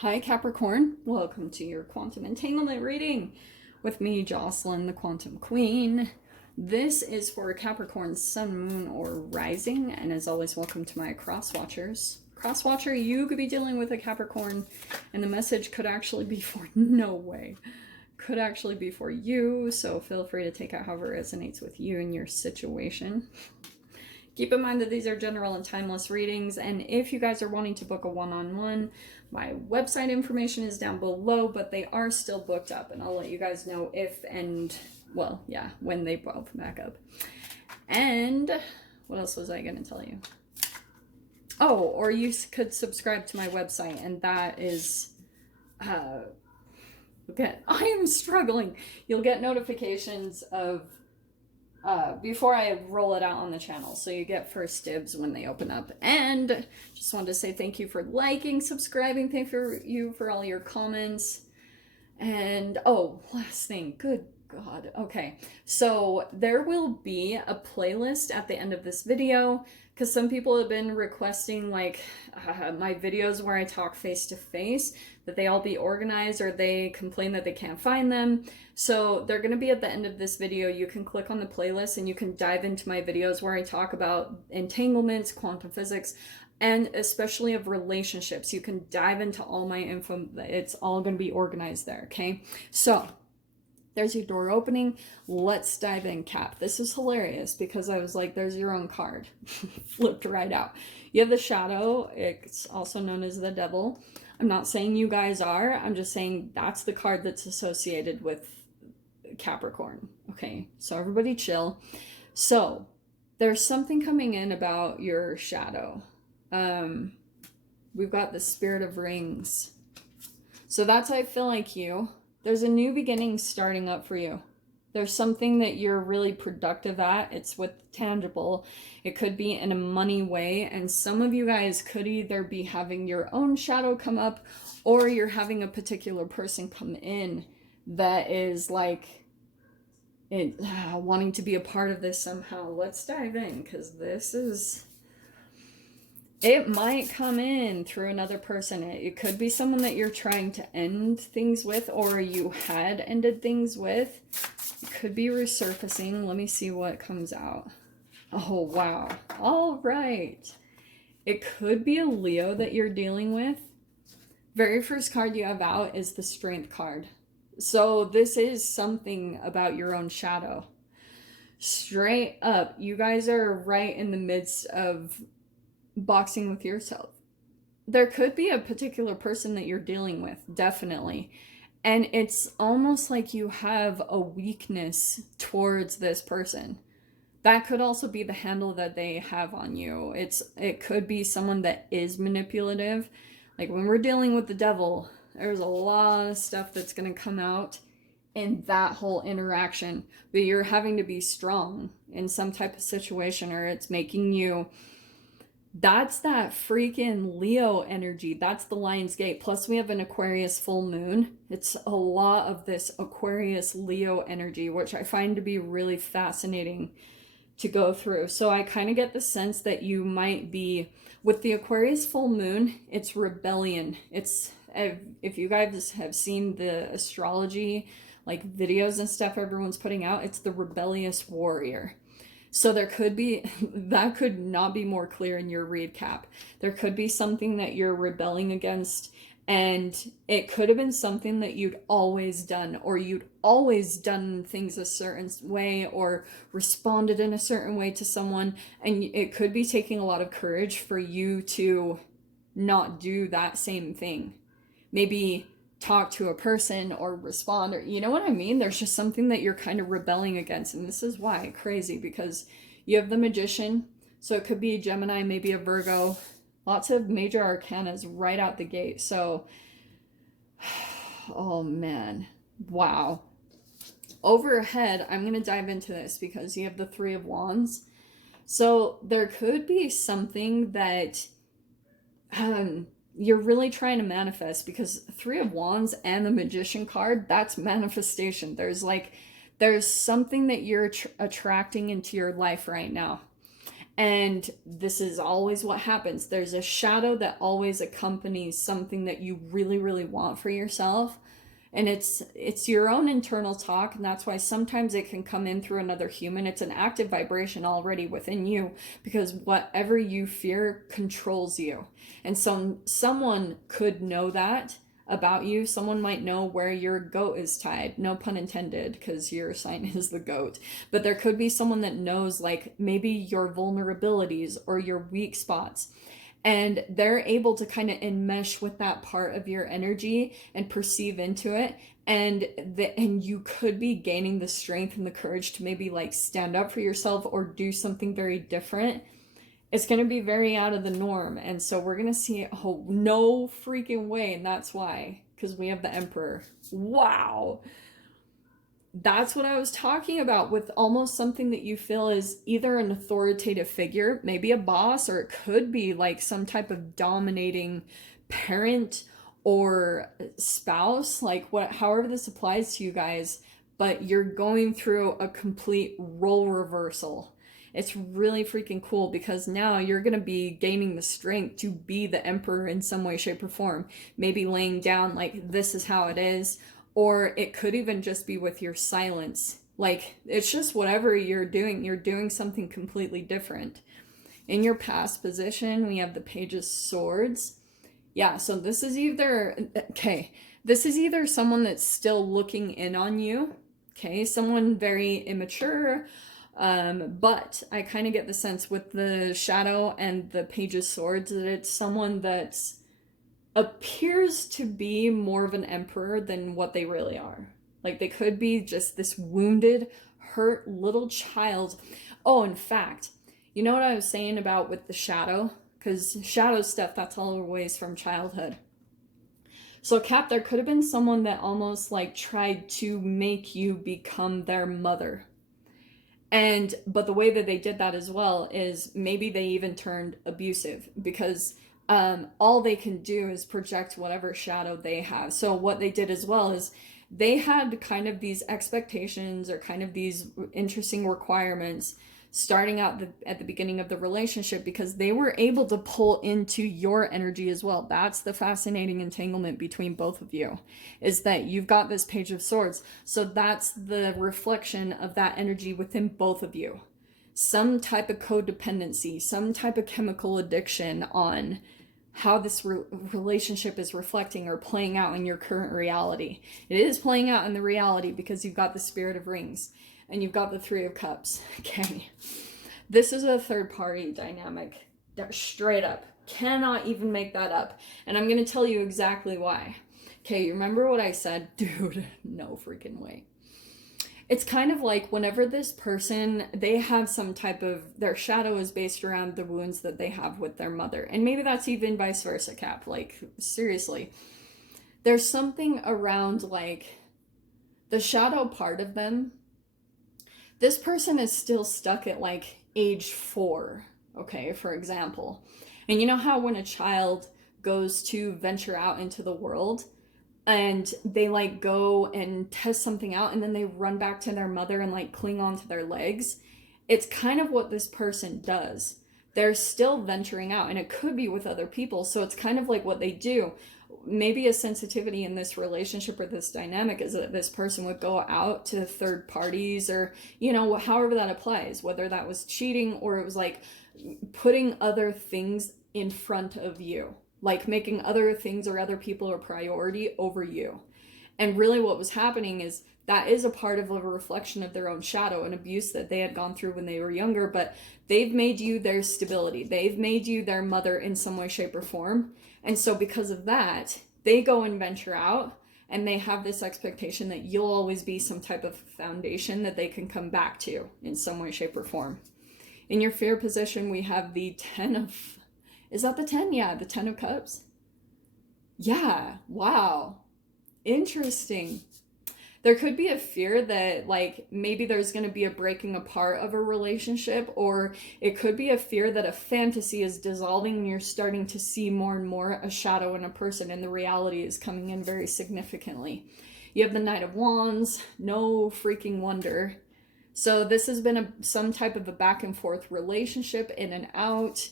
Hi Capricorn, welcome to your quantum entanglement reading with me, Jocelyn, the Quantum Queen. This is for Capricorn Sun, Moon, or Rising, and as always, welcome to my cross watchers. Cross watcher, you could be dealing with a Capricorn, and the message could actually be for could actually be for you, so feel free to take out however it resonates with you and your situation. Keep in mind that these are general and timeless readings, and if you guys are wanting to book a one-on-one, my website information is down below, but they are still booked up, and I'll let you guys know if and, well, yeah, when they open back up. And what else was I going to tell you? Oh, or you could subscribe to my website, and that is, okay, I am struggling. You'll get notifications of before I roll it out on the channel, so you get first dibs when they open up. And just wanted to say thank you for liking, subscribing, thank you for all your comments. And oh, last thing, good God, okay, so there will be a playlist at the end of this video, because some people have been requesting like my videos where I talk face to face, that they all be organized, or they complain that they can't find them. So they're going to be at the end of this video. You can click on the playlist and you can dive into my videos where I talk about entanglements, quantum physics, and especially of relationships. You can dive into all my info. It's all going to be organized there, okay? So there's your door opening. Let's dive in, Cap. This is hilarious because I was like, there's your own card. Flipped right out. You have the shadow. It's also known as the devil. I'm not saying you guys are. I'm just saying that's the card that's associated with Capricorn. Okay, so everybody chill. So there's something coming in about your shadow. We've got the Spirit of Rings. So that's, I feel like you. There's a new beginning starting up for you. There's something that you're really productive at. It's with tangible. It could be in a money way. And some of you guys could either be having your own shadow come up, or you're having a particular person come in that is like wanting to be a part of this somehow. Let's dive in, because this is... It might come in through another person. It could be someone that you're trying to end things with, or you had ended things with. It could be resurfacing. Let me see what comes out. Oh, wow. All right. It could be a Leo that you're dealing with. Very first card you have out is the Strength card. So this is something about your own shadow. Straight up, you guys are right in the midst of boxing with yourself. There could be a particular person that you're dealing with, definitely. And it's almost like you have a weakness towards this person. That could also be the handle that they have on you. It could be someone that is manipulative. Like when we're dealing with the devil, there's a lot of stuff that's going to come out in that whole interaction. But you're having to be strong in some type of situation, or it's making you... That's that freaking Leo energy. That's the Lion's Gate. Plus we have an Aquarius full moon. It's a lot of this Aquarius Leo energy, which I find to be really fascinating to go through. So I kind of get the sense that you might be, with the Aquarius full moon, it's rebellion. It's, if you guys have seen the astrology, like videos and stuff everyone's putting out, it's the rebellious warrior. So there could be, that could not be more clear in your read, Cap. There could be something that you're rebelling against, and it could have been something that you'd always done, or you'd always done things a certain way, or responded in a certain way to someone, and it could be taking a lot of courage for you to not do that same thing. Maybe talk to a person or respond, or you know what I mean? There's just something that you're kind of rebelling against, and this is why crazy, because you have the Magician, so it could be a Gemini, maybe a Virgo. Lots of major arcanas right out the gate. So oh man, wow. Overhead, I'm going to dive into this because you have the Three of Wands. So there could be something that you're really trying to manifest, because Three of Wands and the Magician card, that's manifestation. There's something that you're attracting into your life right now. And this is always what happens. There's a shadow that always accompanies something that you really, really want for yourself. And it's your own internal talk, and that's why sometimes it can come in through another human. It's an active vibration already within you, because whatever you fear controls you. And so someone could know that about you. Someone might know where your goat is tied, no pun intended, because your sign is the goat. But there could be someone that knows, like, maybe your vulnerabilities or your weak spots, and they're able to kind of enmesh with that part of your energy and perceive into it. And you could be gaining the strength and the courage to maybe like stand up for yourself or do something very different. It's going to be very out of the norm. And so we're going to see, oh, no freaking way. And that's why, because we have the Emperor. Wow. That's what I was talking about, with almost something that you feel is either an authoritative figure, maybe a boss, or it could be like some type of dominating parent or spouse, like however this applies to you guys, but you're going through a complete role reversal. It's really freaking cool, because now you're going to be gaining the strength to be the Emperor in some way, shape, or form. Maybe laying down like, this is how it is. Or it could even just be with your silence. Like, it's just whatever you're doing something completely different. In your past position, we have the Page of Swords. Yeah, so this is either, okay, this is either someone that's still looking in on you, okay, someone very immature, but I kind of get the sense with the Shadow and the Page of Swords that it's someone that's appears to be more of an emperor than what they really are. Like, they could be just this wounded, hurt little child. Oh, in fact, you know what I was saying about with the shadow? Because shadow stuff, that's always from childhood. So Cap, there could have been someone that almost like tried to make you become their mother. But the way that they did that as well is maybe they even turned abusive, because all they can do is project whatever shadow they have. So what they did as well is they had kind of these expectations or kind of these interesting requirements starting out at the beginning of the relationship, because they were able to pull into your energy as well. That's the fascinating entanglement between both of you, is that you've got this Page of Swords. So that's the reflection of that energy within both of you. Some type of codependency, some type of chemical addiction on how this relationship is reflecting or playing out in your current reality. It is playing out in the reality because you've got the Spirit of Rings and you've got the Three of Cups. Okay. This is a third party dynamic. Straight up. Cannot even make that up. And I'm going to tell you exactly why. Okay, you remember what I said? Dude, no freaking way. It's kind of like whenever this person, they have some type of, their shadow is based around the wounds that they have with their mother. And maybe that's even vice versa, Cap. Like, seriously. There's something around, like, the shadow part of them. This person is still stuck at, like, age 4, okay, for example. And you know how when a child goes to venture out into the world, and they like go and test something out and then they run back to their mother and like cling onto their legs. It's kind of what this person does. They're still venturing out, and it could be with other people. So it's kind of like what they do. Maybe a sensitivity in this relationship or this dynamic is that this person would go out to third parties, or, you know, however that applies, whether that was cheating or it was like putting other things in front of you. Like making other things or other people a priority over you. And really what was happening is that is a part of a reflection of their own shadow and abuse that they had gone through when they were younger, but they've made you their stability. They've made you their mother in some way, shape, or form. And so because of that, they go and venture out, and they have this expectation that you'll always be some type of foundation that they can come back to in some way, shape, or form. In your fear position, we have the 10 of... Is that the 10? Yeah, the 10 of Cups. Yeah, wow. Interesting. There could be a fear that, like, maybe there's going to be a breaking apart of a relationship, or it could be a fear that a fantasy is dissolving and you're starting to see more and more a shadow in a person, and the reality is coming in very significantly. You have the Knight of Wands. No freaking wonder. So this has been some type of a back and forth relationship, in and out.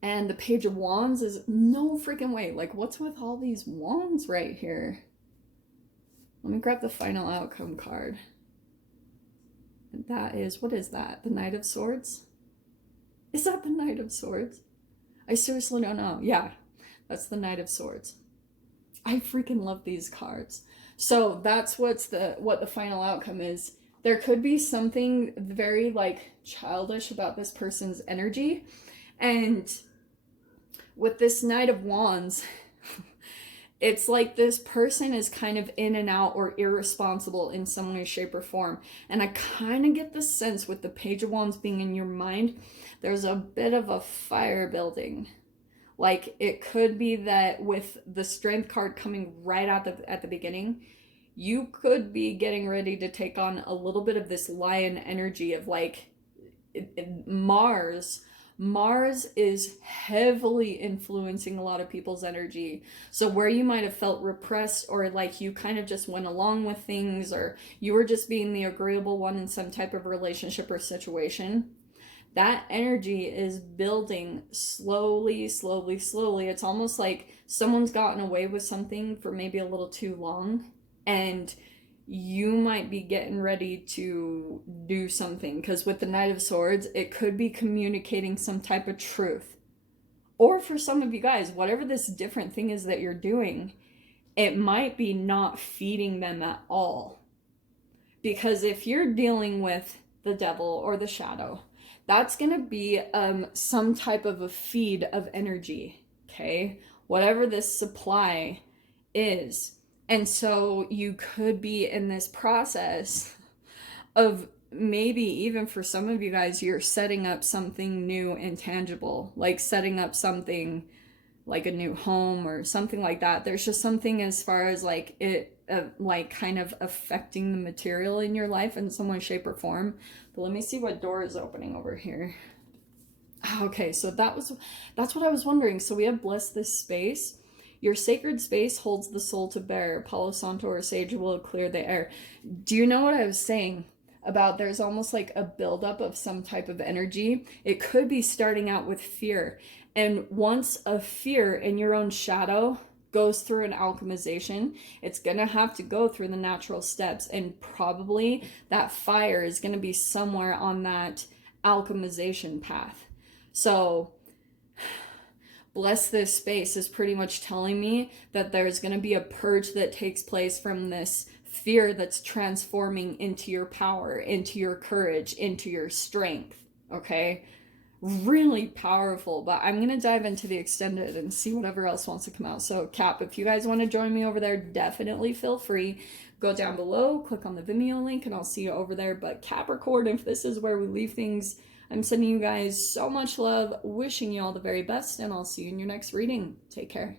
And the Page of Wands is no freaking way. Like, what's with all these wands right here? Let me grab the final outcome card. And that is, what is that? The Knight of Swords? Is that the Knight of Swords? I seriously don't know. Yeah, that's the Knight of Swords. I freaking love these cards. So that's what the final outcome is. There could be something very like childish about this person's energy. And with this Knight of Wands, it's like this person is kind of in and out or irresponsible in some way, shape, or form. And I kind of get the sense with the Page of Wands being in your mind, there's a bit of a fire building. Like, it could be that with the Strength card coming right at the beginning, you could be getting ready to take on a little bit of this lion energy of like Mars. Mars is heavily influencing a lot of people's energy. So where you might have felt repressed, or like you kind of just went along with things, or you were just being the agreeable one in some type of relationship or situation, that energy is building slowly, slowly, slowly. It's almost like someone's gotten away with something for maybe a little too long, and you might be getting ready to do something. Because with the Knight of Swords, it could be communicating some type of truth. Or for some of you guys, whatever this different thing is that you're doing, it might be not feeding them at all. Because if you're dealing with the devil or the shadow, that's going to be some type of a feed of energy, okay? Whatever this supply is. And so you could be in this process of maybe even for some of you guys, you're setting up something new and tangible, like setting up something like a new home or something like that. There's just something as far as like it, like kind of affecting the material in your life in some way, shape, or form. But let me see what door is opening over here. Okay, so that's what I was wondering. So we have blessed this space. Your sacred space holds the soul to bear. Palo Santo or Sage will clear the air. Do you know what I was saying about there's almost like a buildup of some type of energy? It could be starting out with fear. And once a fear in your own shadow goes through an alchemization, it's going to have to go through the natural steps. And probably that fire is going to be somewhere on that alchemization path. So bless this space is pretty much telling me that there's going to be a purge that takes place from this fear that's transforming into your power, into your courage, into your strength. Okay? Really powerful. But I'm going to dive into the extended and see whatever else wants to come out. So Cap, if you guys want to join me over there, definitely feel free. Go down below, click on the Vimeo link, and I'll see you over there. But Capricorn, if this is where we leave things, I'm sending you guys so much love, wishing you all the very best, and I'll see you in your next reading. Take care.